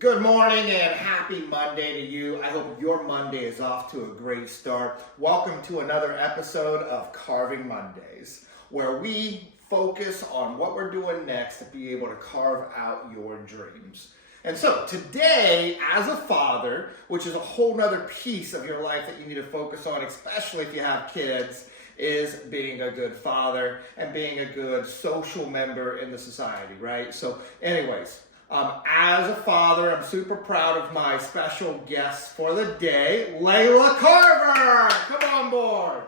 Good morning and happy Monday to you. I hope your Monday is off to a great start. Welcome to another episode of Carving Mondays, where we focus on what we're doing next to be able to carve out your dreams. And so today, as a father, which is a whole nother piece of your life that you need to focus on, especially if you have kids, is being a good father and being a good social member in the society, right? So anyways, as a father, I'm super proud of my special guest for the day, Layla Carver. Come on board.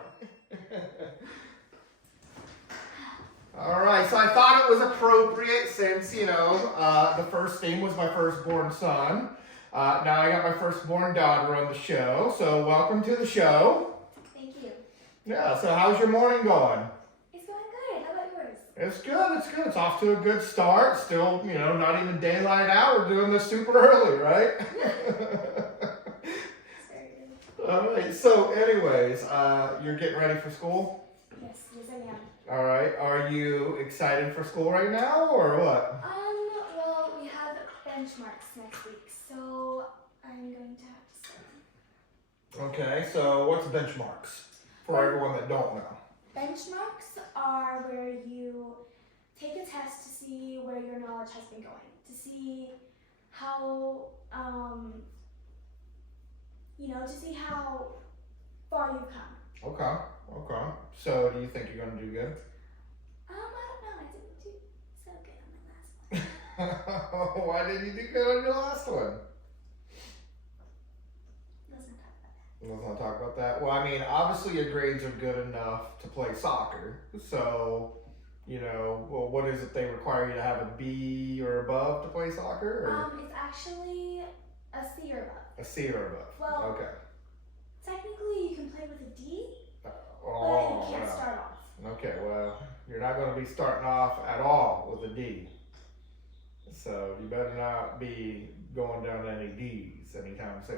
All right, so I thought it was appropriate since, the first name was my firstborn son. Now I got my firstborn daughter on the show, so welcome to the show. Thank you. Yeah, so how's your morning going? It's going good. How about yours? It's good. It's off to a good start. Still, not even daylight out. We're doing this super early, right? All right, so anyways, you're getting ready for school? Yes, I am. All right, are you excited for school right now, or what? Well, we have benchmarks next week, so I'm going to have to study. Okay, so what's benchmarks for everyone that don't know? Benchmarks are where you take a test to see where your knowledge has been going, to see how, to see how far you've come. Okay. So do you think you're going to do good? I don't know. I didn't do so good on my last one. Why did you do good on your last one? Let's Let's not not talk about that. talk about that. Well, I mean, obviously your grades are good enough to play soccer. So, what is it? They require you to have a B or above to play soccer? Or? It's actually a C or above. A C or above. Well, okay. Technically, you can play with a D, but Oh, you can't yeah. start off. Okay, well, you're not going to be starting off at all with a D. So you better not be going down any D's anytime soon.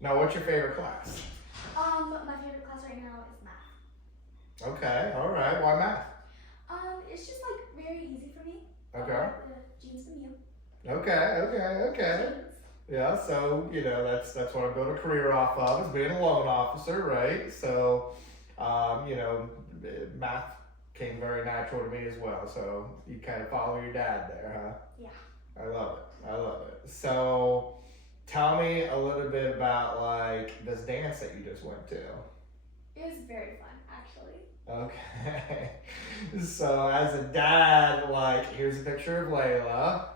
Now, what's your favorite class? My favorite class right now is math. Okay, all right. Why math? It's just like very easy for me. Okay. The genes from you. Okay. Genes. Yeah, so that's what I built a career off of, is being a loan officer, right? So, math came very natural to me as well. So you kind of follow your dad there, huh? Yeah. I love it. So, tell me a little bit about this dance that you just went to. It was very fun, actually. Okay. So as a dad, here's a picture of Layla.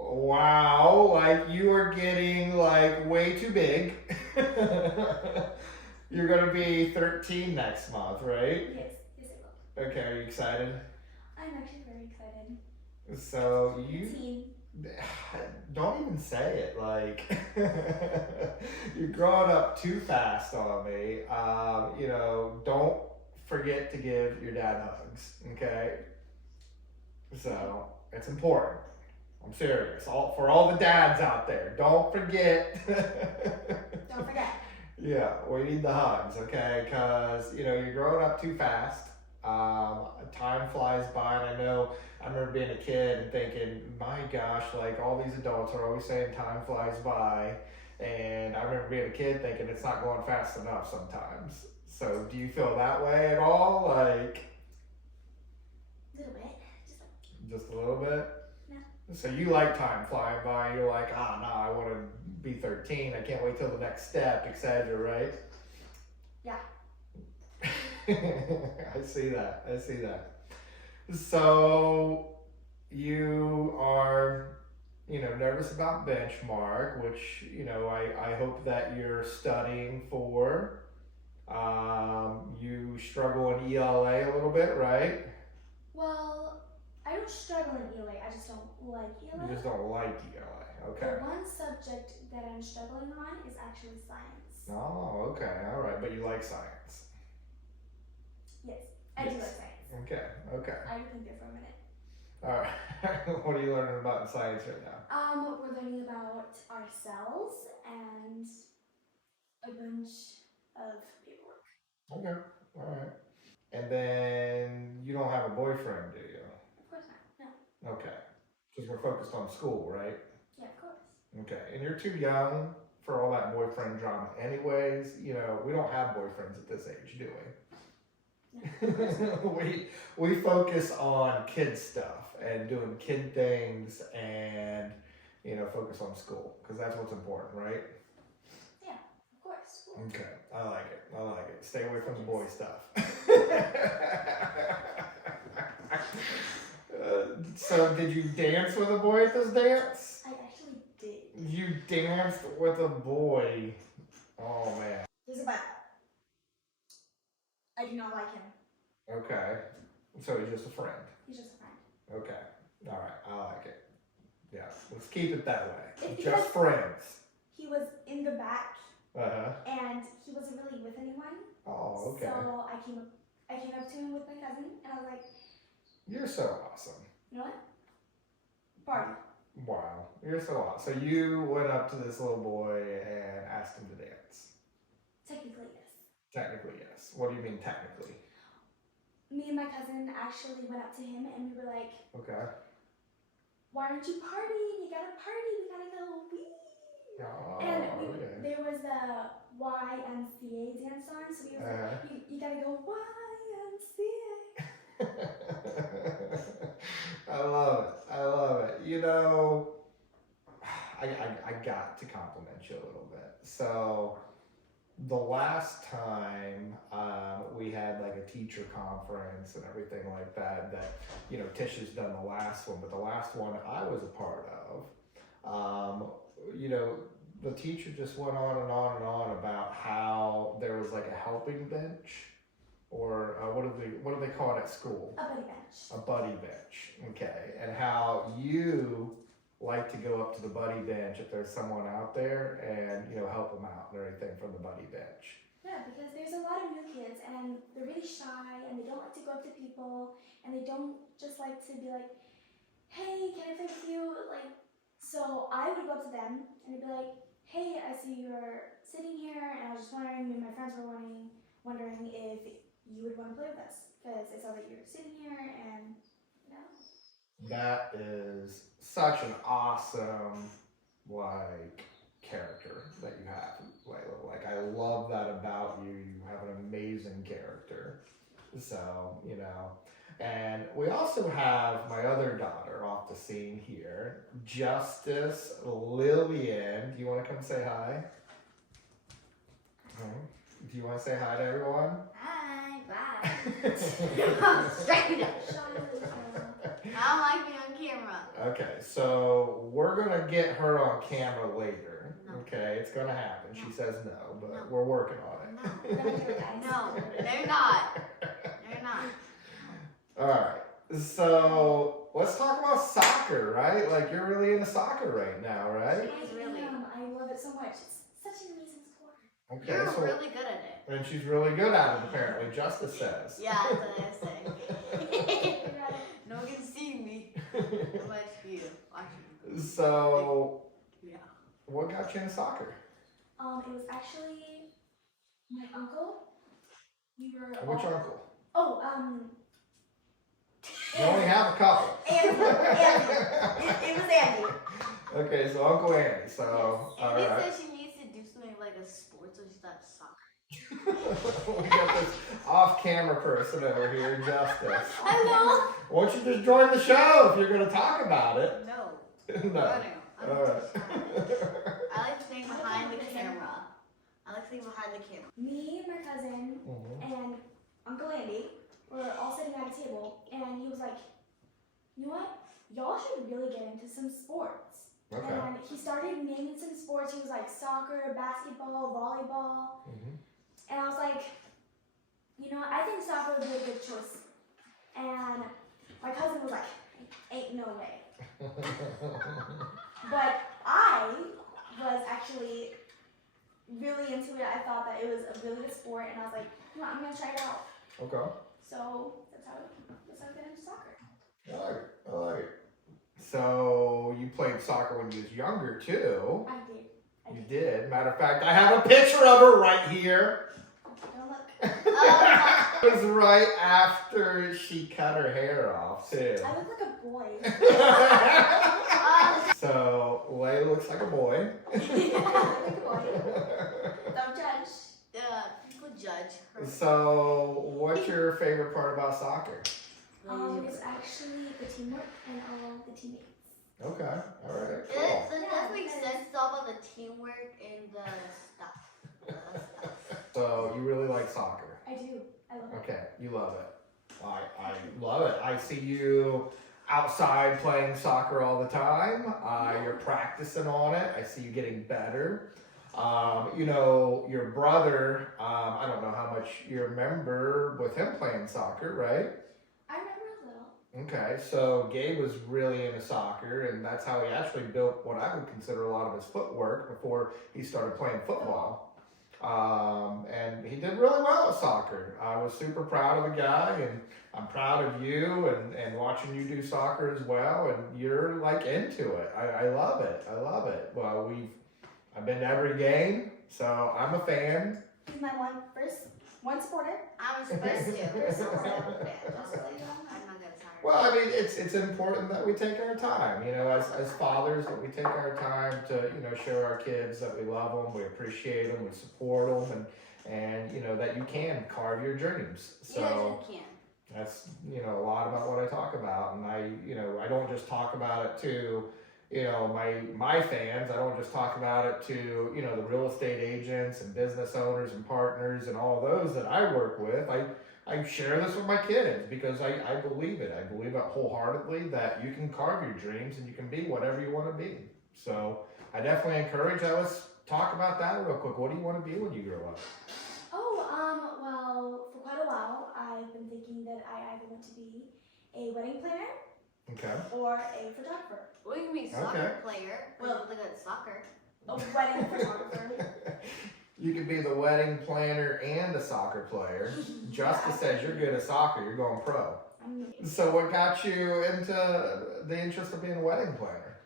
Wow, you are getting way too big. You're gonna be 13 next month, right? Yes, I will. Okay, are you excited? I'm actually very excited. So Teen. don't even say it. You're growing up too fast on me. Don't forget to give your dad hugs. Okay. So it's important. I'm serious. For all the dads out there, don't forget. Don't forget. Yeah, we need the hugs, okay? Because, you're growing up too fast. Time flies by, and I remember being a kid and thinking, my gosh, all these adults are always saying time flies by. And I remember being a kid thinking it's not going fast enough sometimes. So do you feel that way at all? A little bit. Just a little bit? No. So you like time flying by, you're like, no, I want to be 13, I can't wait till the next step, etc., right? Yeah. I see that. So you are, nervous about benchmark, which, I hope that you're studying for. You struggle in ELA a little bit, right? Well, I don't struggle in ELA. I just don't like ELA. You just don't like ELA. Okay. The one subject that I'm struggling on is actually science. Oh, okay. All right. But you like science. Yes, I do like science. Okay. I would think there for a minute. All right. What are you learning about in science right now? We're learning about our cells and a bunch of paperwork. Okay. All right. And then you don't have a boyfriend, do you? Of course not. No. Okay. Because we're focused on school, right? Yeah, of course. Okay, and you're too young for all that boyfriend drama anyways. You know, we don't have boyfriends at this age, do we? we focus on kid stuff and doing kid things and, you know, focus on school because that's what's important, right? Yeah, of course. Okay, I like it. I like it. Stay away from the boy stuff. So, did you dance with a boy at this dance? I actually did. You danced with a boy. Oh man. He's a bad. I do not like him. Okay. So he's just a friend. He's just a friend. Okay. All right. I like it. Yeah. Let's keep it that way. It's Just friends. He was in the back Uh-huh. and he wasn't really with anyone. Oh, okay. So I came up to him with my cousin and I was like, You're so awesome. you know what? Party. Wow. You're so awesome. So you went up to this little boy and asked him to dance. Technically, yes. Technically, yes. What do you mean technically? Me and my cousin actually went up to him and we were like, Okay. why aren't you partying? You gotta party. We gotta go. Wee. Oh, And okay. there was the YMCA dance on, so we was like, you gotta go YMCA. I love it. I love it. You know, I got to compliment you a little bit. So the last time we had like a teacher conference and everything like that, you know, Tish has done the last one, but the last one I was a part of, you know, the teacher just went on and on and on about how there was like a helping bench, or what do they call it at school? A buddy bench. A buddy bench. Okay, and how you like to go up to the buddy bench if there's someone out there and, you know, help them out and everything from the buddy bench. Yeah, because there's a lot of new kids and they're really shy and they don't like to go up to people and they don't just like to be like, hey, can I play with you? Like, so I would go up to them and I'd be like, hey, I see you're sitting here and I was just wondering, me and my friends were wondering if you would want to play with us because I saw that you're sitting here and, you know. That is such an awesome, like, character that you have, Layla. Like, I love that about you. You have an amazing character. So, you know. And we also have my other daughter off the scene here, Justice Lillian. Do you want to come say hi? Do you want to say hi to everyone? Hi, bye. Straight up. I don't like being on camera. Okay, so we're going to get her on camera later. No. Okay, it's going to happen. She No. says no, but No. we're working on it. No, they're not. They're not. All right, so let's talk about soccer, right? Like, you're really into soccer right now, right? She's really. I love it so much. It's such an amazing sport. Okay, You're so, really good at it. and she's really good at it, apparently, Justice says. Yeah, that's what I say. No one can see me. But you. Watch So, me. Yeah. what got you into soccer? It was actually my uncle. We were Which all, uncle? Oh, You only have a couple. Andy. It was Andy. Okay, so Uncle Andy. So, all Andy right. said she needs to do something like a sport, so she starts soccer. We got this off-camera person over here, Justice. Hello. Why don't you just join the show if you're going to talk about it? No. No. I'm All right. I like staying behind the camera. I like staying behind the camera. Me, my cousin, and Uncle Andy were all sitting at a table, and he was like, you know what? Y'all should really get into some sports. Okay. And he started naming some sports. He was like soccer, basketball, volleyball. And I was like, you know what? I think soccer would be a good choice. And my cousin was like, ain't no way. But I was actually really into it. I thought that it was a really good sport, and I was like, you know, I'm gonna try it out. Okay. So that's how I got into soccer. I like it. I like it. So you played soccer when you was younger too. I did. You did. Matter of fact, I have a picture of her right here. Don't look. It was right after she cut her hair off too. I look like a boy. looks like a boy. Like a boy. Don't judge. People judge her. So, what's your favorite part about soccer? It's actually the teamwork and all the teammates. Okay, all right, It cool. does make sense though about the teamwork and the stuff. So, you really like soccer? I do. I love it. Okay, you love it. I love it. I see you outside playing soccer all the time. You're practicing on it. I see you getting better. You know, your brother, I don't know how much you remember with him playing soccer, right? I remember a little. Okay, so Gabe was really into soccer, and that's how he actually built what I would consider a lot of his footwork before he started playing football. And he did really well at soccer. I was super proud of the guy, and I'm proud of you and watching you do soccer as well. And you're like into it. I love it. I love it. Well, I've been to every game, so I'm a fan. He's my one supporter. I'm supposed to. Just so I'm not gonna tire. Well, I mean, it's important that we take our time, you know, as fathers, that we take our time to, you know, show our kids that we love them, we appreciate them, we support them, and you know, that you can carve your dreams. So Yes, you can. that's, you know, a lot about what I talk about, and I don't just talk about it to, you know, my fans. I don't just talk about it to, you know, the real estate agents and business owners and partners and all those that I work with. I share this with my kids because I believe it. I believe it wholeheartedly that you can carve your dreams and you can be whatever you want to be. So I definitely encourage you. Let's talk about that real quick. What do you want to be when you grow up? Well, for quite a while, I've been thinking that I either want to be a wedding planner Okay. or a photographer. Well, you can be a soccer player. Well, look at soccer. A wedding photographer. You could be the wedding planner and a soccer player. Justice says you're good at soccer, you're going pro. So what got you into the interest of being a wedding planner?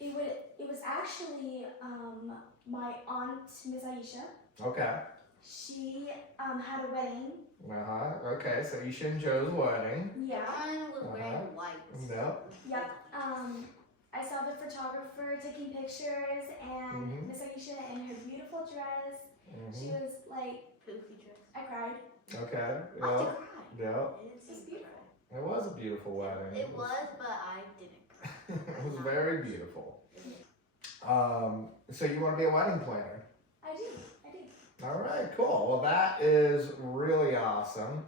It was actually my aunt, Miss Aisha. Okay. She had a wedding. Okay, so Isha and Joe's wedding. Yeah. Mine was wearing white. Yep. Yep. I saw the photographer taking pictures and Miss Aisha in her beautiful dress. She was like, Poofy dress. I cried. Okay. I Yep. did cry. Yep. It was beautiful. It was a beautiful wedding. It was, but I didn't cry. It was very beautiful. So you want to be a wedding planner? I do. All right, cool. Well, that is really awesome.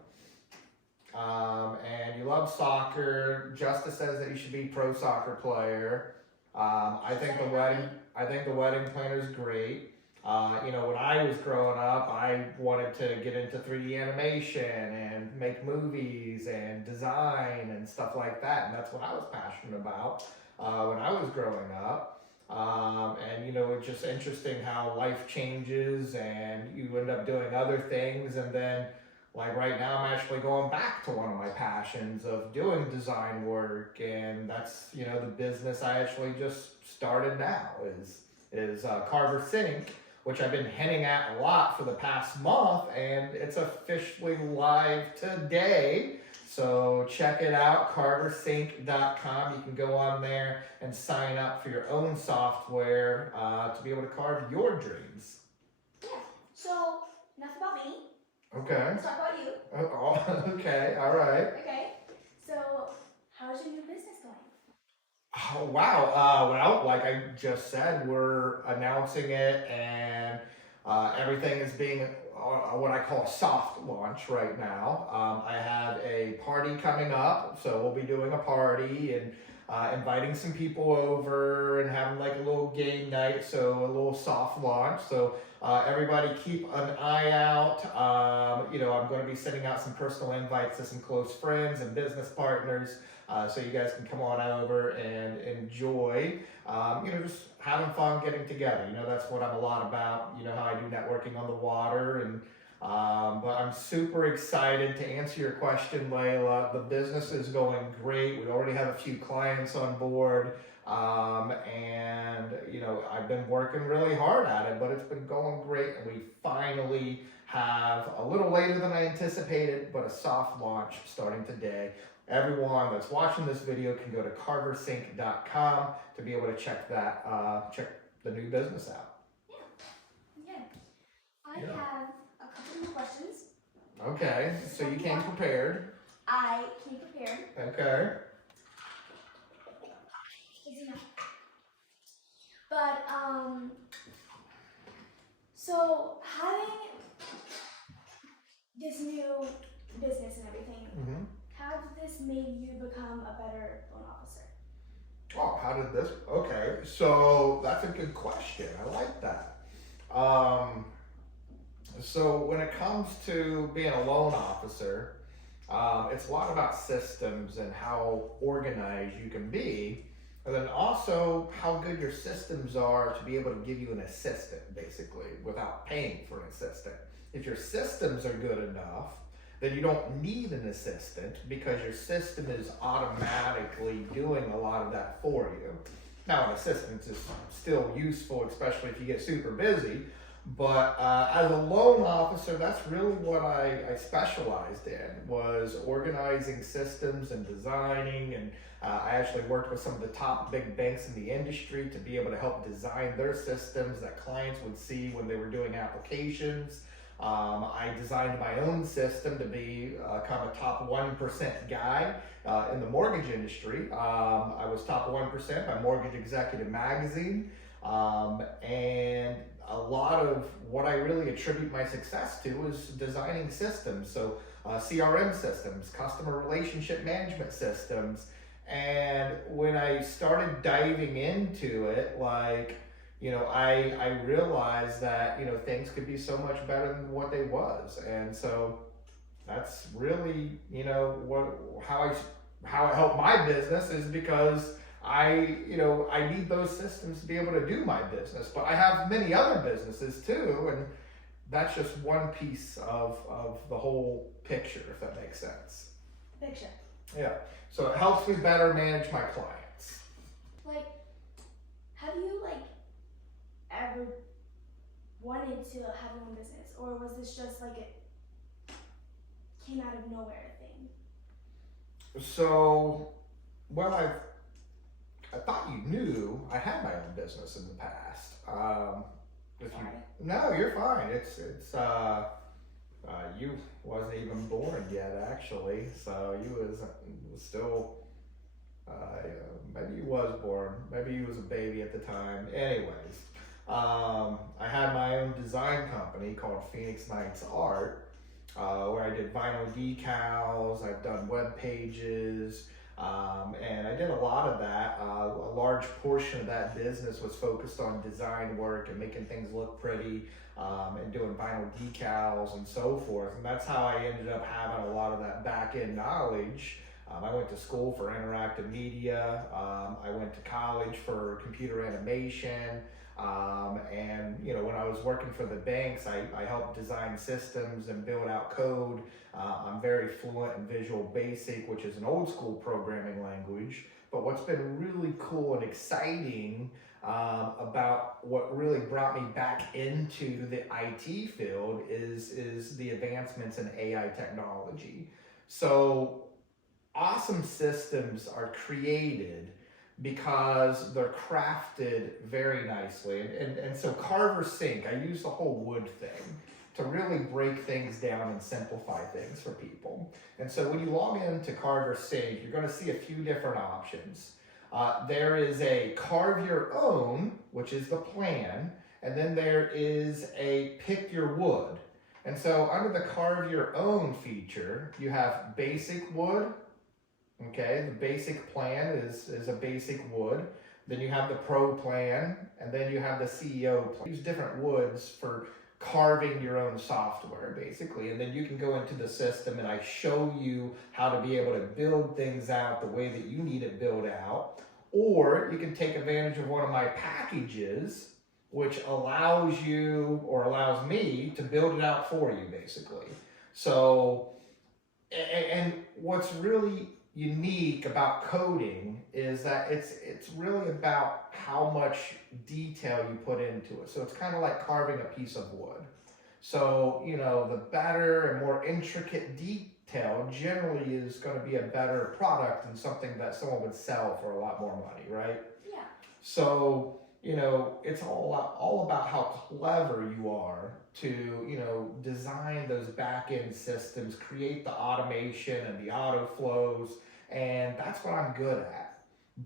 And you love soccer. Justice says that you should be pro soccer player. I think the wedding planner is great. You know, when I was growing up, I wanted to get into 3D animation and make movies and design and stuff like that. And that's what I was passionate about when I was growing up. And you know, it's just interesting how life changes and you end up doing other things. And then like right now, I'm actually going back to one of my passions of doing design work. And that's, you know, the business I actually just started now is Carver Sink, which I've been hinting at a lot for the past month, and it's officially live today. So check it out, carversink.com. You can go on there and sign up for your own software to be able to carve your dreams. Yeah. So enough about me. Okay. Let's talk about you. Oh, okay, all right. Okay. So how's your new business going? Oh, wow. Well, like I just said, we're announcing it, and everything is being what I call a soft launch right now. I have a party coming up, so we'll be doing a party and inviting some people over and having like a little game night, so a little soft launch. So everybody keep an eye out. You know, I'm going to be sending out some personal invites to some close friends and business partners. So you guys can come on over and enjoy, you know, just having fun, getting together. You know, that's what I'm a lot about. You know how I do networking on the water, and but I'm super excited to answer your question, Layla. The business is going great. We already have a few clients on board, and you know, I've been working really hard at it, but it's been going great, and we finally have, a little later than I anticipated, but a soft launch starting today. everyone that's watching this video can go to carversync.com to be able to check the new business out. Yeah. I Yeah. have a couple more questions. Okay, so you came prepared. I came prepared. Okay. But so having this new business and everything, Mm-hmm. how did this made you become a better loan officer? Oh, how did this? Okay, so that's a good question. I like that. So when it comes to being a loan officer, it's a lot about systems and how organized you can be, and then also how good your systems are to be able to give you an assistant, basically, without paying for an assistant. If your systems are good enough, then you don't need an assistant because your system is automatically doing a lot of that for you. Now, an assistant is still useful, especially if you get super busy, but as a loan officer, that's really what I specialized in, was organizing systems and designing, and I actually worked with some of the top big banks in the industry to be able to help design their systems that clients would see when they were doing applications. I designed my own system to become a top 1% guy in the mortgage industry. I was top 1% by Mortgage Executive Magazine, and a lot of what I really attribute my success to is designing systems. So CRM systems, customer relationship management systems. And when I started diving into it, I realized that, things could be so much better than what they was. And so that's really, how it helped my business is because I need those systems to be able to do my business, but I have many other businesses too. And that's just one piece of the whole picture, if that makes sense. Picture. Yeah. So it helps me better manage my clients. Have you ever wanted to have your own business, or was this just it came out of nowhere thing? So, well, I thought you knew I had my own business in the past. No, you're fine. It's you wasn't even born yet, actually. So you was still, maybe you was born. Maybe you was a baby at the time. Anyways, I had my own design company called Phoenix Nights Art, where I did vinyl decals. I've done web pages. And I did a lot of that. A large portion of that business was focused on design work and making things look pretty, and doing vinyl decals and so forth. And that's how I ended up having a lot of that back-end knowledge. I went to school for interactive media. I went to college for computer animation. And when I was working for the banks, I helped design systems and build out code. I'm very fluent in Visual Basic, which is an old school programming language. But what's been really cool and exciting about what really brought me back into the IT field is the advancements in AI technology. So awesome systems are created because they're crafted very nicely. And so Carver Sync, I use the whole wood thing to really break things down and simplify things for people. And so when you log into Carver Sync, you're going to see a few different options. There is a carve your own, which is the plan, and then there is a pick your wood. And so under the carve your own feature, you have basic wood. Okay, the basic plan is a basic wood. Then you have the pro plan, and then you have the CEO plan. Use different woods for carving your own software, basically. And then you can go into the system and I show you how to be able to build things out the way that you need it built out. Or you can take advantage of one of my packages, which allows you or allows me to build it out for you, basically. So, and what's really unique about coding is that it's really about how much detail you put into it. So it's kind of like carving a piece of wood. So, the better and more intricate retail generally is going to be a better product and something that someone would sell for a lot more money, right? Yeah. So, it's all about how clever you are to, design those back end systems, create the automation and the auto flows, and that's what I'm good at.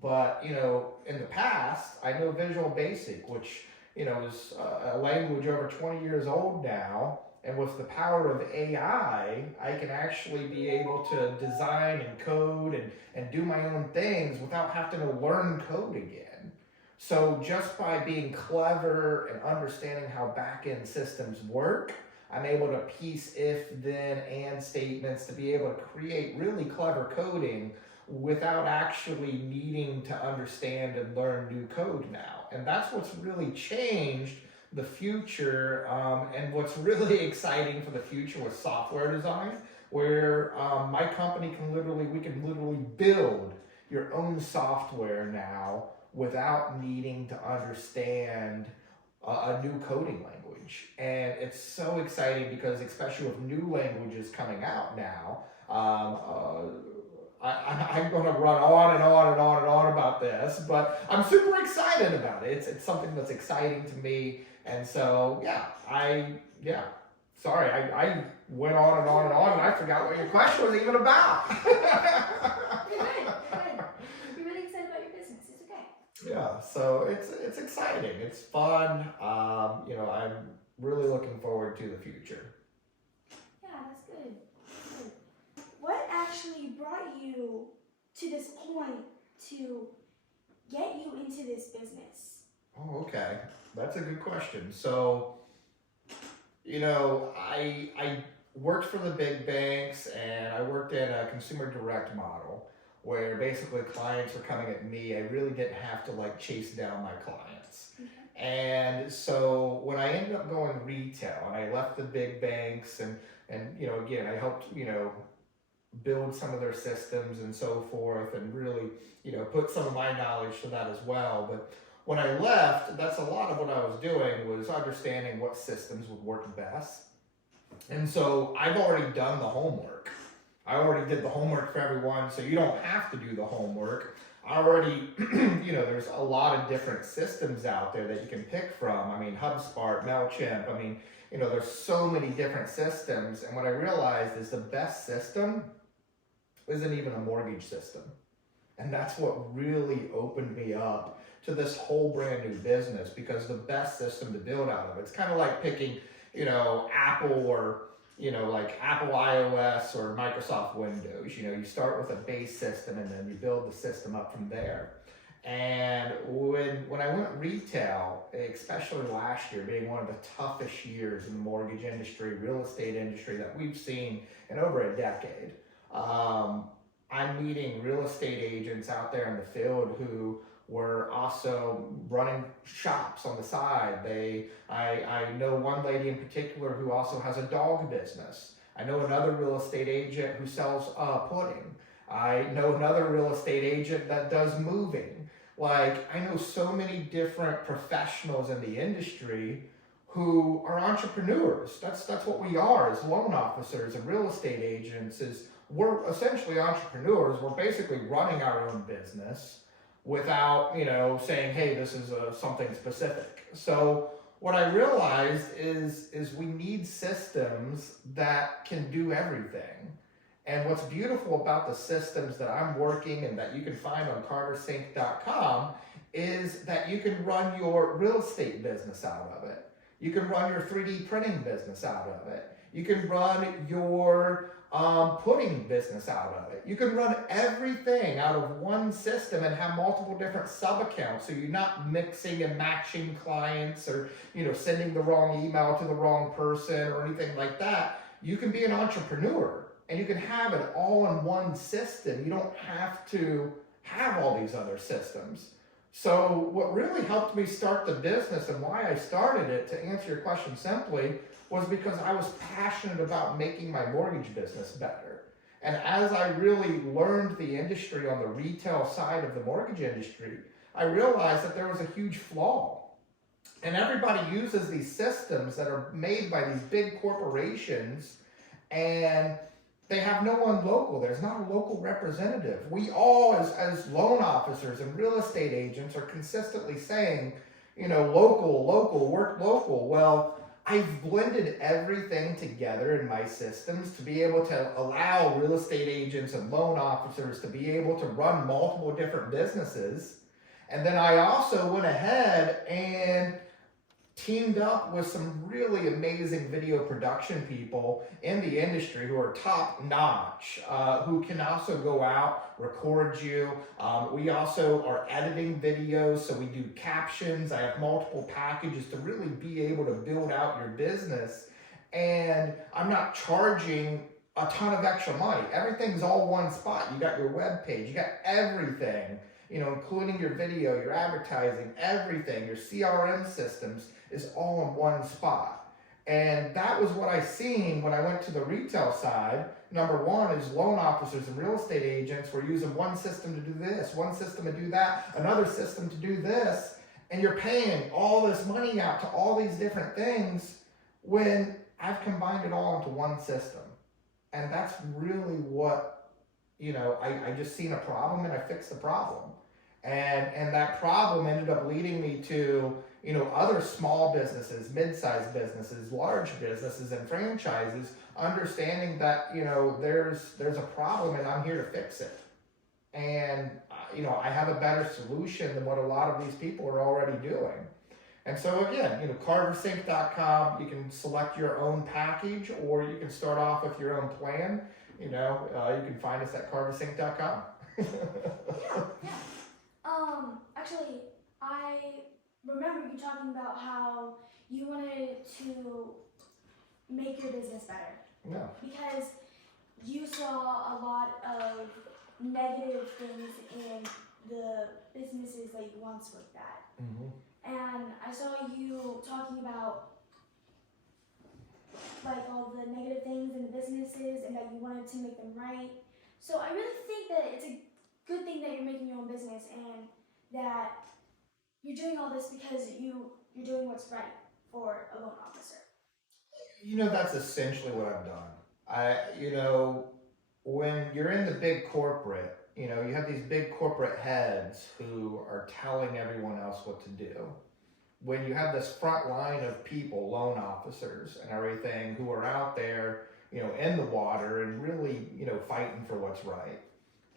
But, in the past, I know Visual Basic, which, is a language over 20 years old now. And with the power of AI, I can actually be able to design and code and do my own things without having to learn code again. So just by being clever and understanding how back-end systems work, I'm able to piece if, then, and statements to be able to create really clever coding without actually needing to understand and learn new code now. And that's what's really changed the future, and what's really exciting for the future with software design, where my company we can literally build your own software now without needing to understand a new coding language. And it's so exciting because, especially with new languages coming out now, I'm going to run on and on and on and on about this, but I'm super excited about it. It's something that's exciting to me. And so, sorry, I went on and on and on, and I forgot what your question was even about. You're good. You're really excited about your business. It's okay. Yeah, so it's exciting. It's fun. I'm really looking forward to the future. Yeah, that's good. What actually brought you to this point to get you into this business? Oh, okay. That's a good question. So, I worked for the big banks, and I worked in a consumer direct model where basically clients were coming at me. I really didn't have to chase down my clients. Okay. And so when I ended up going retail and I left the big banks and again, I helped, build some of their systems and so forth, and really, put some of my knowledge to that as well. But when I left, that's a lot of what I was doing, was understanding what systems would work best. And so I've already done the homework. I already did the homework for everyone, so you don't have to do the homework. I already, there's a lot of different systems out there that you can pick from. I mean, HubSpot, MailChimp, there's so many different systems. And what I realized is the best system isn't even a mortgage system. And that's what really opened me up to this whole brand new business, because the best system to build out of, it's kind of like picking, Apple or, Apple iOS or Microsoft Windows. You start with a base system and then you build the system up from there. And when I went retail, especially last year being one of the toughest years in the mortgage industry, real estate industry that we've seen in over a decade, I'm meeting real estate agents out there in the field who were also running shops on the side. I know one lady in particular who also has a dog business. I know another real estate agent who sells pudding. I know another real estate agent that does moving. I know so many different professionals in the industry who are entrepreneurs. That's what we are as loan officers and real estate agents. We're essentially entrepreneurs. We're basically running our own business without, saying, hey, this is something specific. So what I realized is we need systems that can do everything. And what's beautiful about the systems that I'm working and that you can find on cartersync.com is that you can run your real estate business out of it. You can run your 3D printing business out of it. You can run your pudding business out of it. You can run everything out of one system and have multiple different sub-accounts, so you're not mixing and matching clients or sending the wrong email to the wrong person or anything like that. You can be an entrepreneur and you can have it all in one system. You don't have to have all these other systems. So what really helped me start the business and why I started it, to answer your question simply, was because I was passionate about making my mortgage business better. And as I really learned the industry on the retail side of the mortgage industry, I realized that there was a huge flaw. And everybody uses these systems that are made by these big corporations, and they have no one local. There's not a local representative. We all, as loan officers and real estate agents, are consistently saying, local, work local. Well, I've blended everything together in my systems to be able to allow real estate agents and loan officers to be able to run multiple different businesses. And then I also went ahead and teamed up with some really amazing video production people in the industry who are top notch, who can also go out, record you. We also are editing videos, so we do captions. I have multiple packages to really be able to build out your business. And I'm not charging a ton of extra money. Everything's all one spot. You got your web page, you got everything, including your video, your advertising, everything, your CRM systems is all in one spot. And that was what I seen when I went to the retail side. Number one is loan officers and real estate agents were using one system to do this, one system to do that, another system to do this, and you're paying all this money out to all these different things when I've combined it all into one system. And that's really what, I just seen a problem and I fixed the problem. And that problem ended up leading me to, other small businesses, mid-sized businesses, large businesses, and franchises, understanding that, there's a problem and I'm here to fix it. And, I have a better solution than what a lot of these people are already doing. And so again, carversync.com, you can select your own package or you can start off with your own plan. You can find us at carversync.com. Yeah. Actually, I remember you talking about how you wanted to make your business better. Yeah. Because you saw a lot of negative things in the businesses that you once worked at. Mm-hmm. And I saw you talking about like all the negative things in the businesses and that you wanted to make them right. So I really think that it's a good thing that you're making your own business and that you're doing all this because you're doing what's right for a loan officer. That's essentially what I've done. When you're in the big corporate, you have these big corporate heads who are telling everyone else what to do. When you have this front line of people, loan officers and everything, who are out there, in the water and really, fighting for what's right.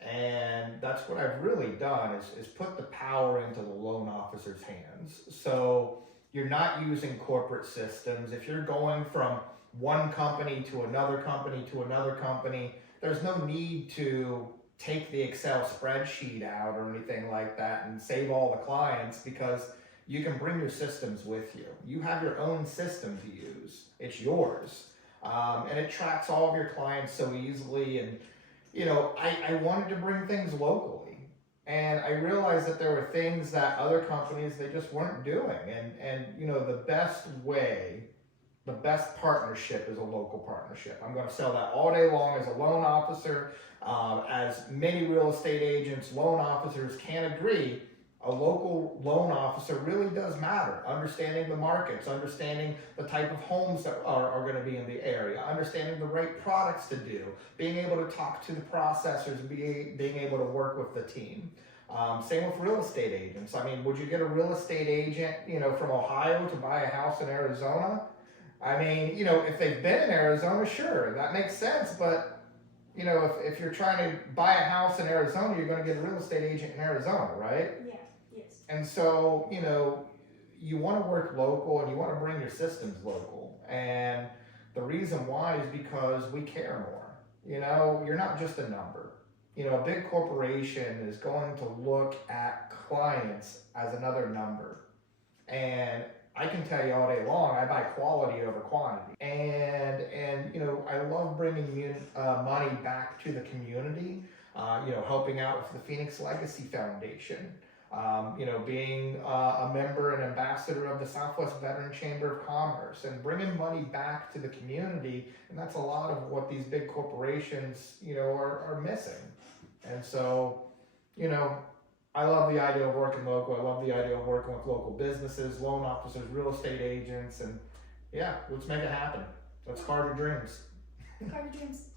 And that's what I've really done is put the power into the loan officer's hands. So you're not using corporate systems. If you're going from one company to another company to another company, there's no need to take the Excel spreadsheet out or anything like that and save all the clients, because you can bring your systems with you. You have your own system to use. It's yours. And it tracks all of your clients so easily. And I wanted to bring things locally, and I realized that there were things that other companies, they just weren't doing. And the best partnership is a local partnership. I'm going to sell that all day long as a loan officer. As many real estate agents, loan officers can agree, a local loan officer really does matter. Understanding the markets, understanding the type of homes that are going to be in the area, understanding the right products to do, being able to talk to the processors, and being able to work with the team. Same with real estate agents. I mean, would you get a real estate agent, from Ohio to buy a house in Arizona? I mean, if they've been in Arizona, sure, that makes sense. But, if you're trying to buy a house in Arizona, you're going to get a real estate agent in Arizona, right? Yeah, yes. And so, you want to work local and you want to bring your systems local. And the reason why is because we care more. You're not just a number. A big corporation is going to look at clients as another number. And I can tell you all day long, I buy quality over quantity. And I love bringing money back to the community, helping out with the Phoenix Legacy Foundation, being a member and ambassador of the Southwest Veteran Chamber of Commerce, and bringing money back to the community. And that's a lot of what these big corporations, are missing. And so, I love the idea of working local. I love the idea of working with local businesses, loan officers, real estate agents, and yeah, let's make it happen. Let's carve your dreams. Carve your dreams.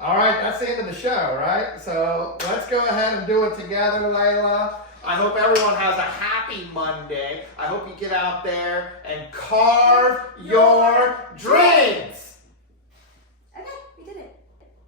All right, that's the end of the show, right? So let's go ahead and do it together, Layla. I hope everyone has a happy Monday. I hope you get out there and carve your dreams.